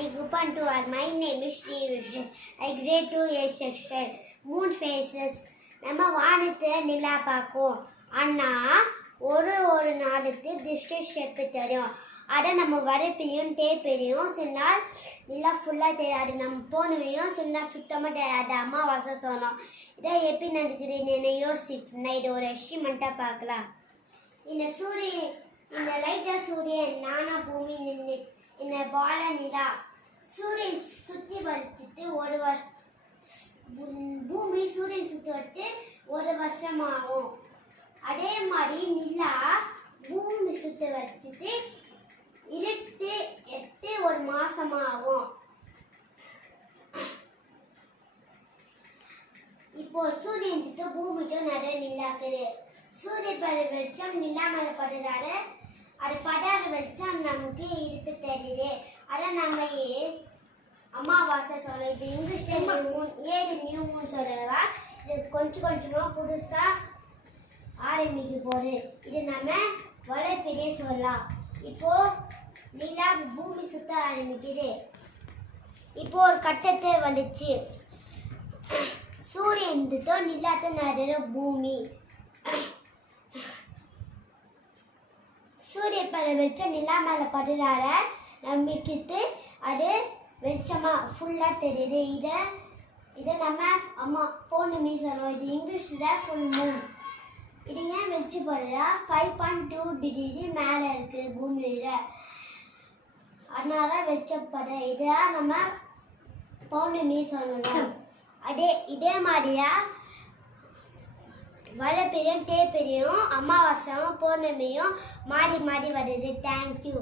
Sunny Gupan to our. My name is Steve. I grade 2A section. Moon phases. நம்ம வானத்தை நிலா பார்க்கும். ஆனால் ஒரு நாளுக்கு டிஸ்டன்ஸ் ஷேப்பு தெரியும். அதை நம்ம வரைப்பையும் டேப்பையும் சொன்னால் நிலா ஃபுல்லாக தெரியாது. நம்ம போனவையும் சொன்னால் சுத்தமாக தெரியாது. அமாவாசை சொன்னோம். இதை எப்படி நடக்குதுன்னு என்ன யோசிச்சுட்டு இது ஒரு எஸ்டிமெண்ட்டாக பார்க்கலாம். இந்த லைட்டாக சூரியன் நானா பூமி நின்று இந்த பால நிலா சூரியன் சுற்றி வளர்த்துட்டு பூமி சூரியன் சுற்றி வட்டு ஒரு வருஷமாகும். அதே மாதிரி நிலா பூமி சுற்றி வளர்த்துட்டு 8 ஒரு மாசமாகும். இப்போ சூரியன் சுத்த பூமிக்கும் நிறைய நிலாக்குது. சூரிய வெளிச்சம் நிலா மேலே படுறாரு. அது படாத வெளிச்சம் நமக்கு இருக்க தெரியுது. அதை நம்ம அமாவாசை சொல்றோம். இது இங்கிலீஷ்ல நியூ மூன் சொல்றவா. இது கொஞ்சமாக புதுசாக ஆரம்பிக்க போகுது. இது நம்ம வளர்ப்பிலே சொல்லலாம். இப்போ நிலா பூமி சுத்த ஆரம்பிக்குது. இப்போ ஒரு கட்டத்தை வந்துச்சு. சூரியன் நிலாத்த நிறைய பூமி சூரிய வெளிச்சம் நிலா மேலே படுறால நம்பிக்கிட்டு அது வெளிச்சமாக ஃபுல்லாக தெரியுது. இதை நம்ம பௌர்ணமி சொல்லுவோம். இது இங்கிலீஷில் ஃபுல் மூன். இது ஏன் வெளிச்சு படுறா 5.2 டிகிரி மேலே இருக்குது பூமியில். அதனால வெளிச்சப்பட இதான் நம்ம பௌர்ணமி சொல்லலாம். இதே மாதிரியா வளர்ப்பெரியும் டேப்பெரியும் அமாவாசையும் பௌர்ணமியும் மாறி வருது. தேங்க்யூ.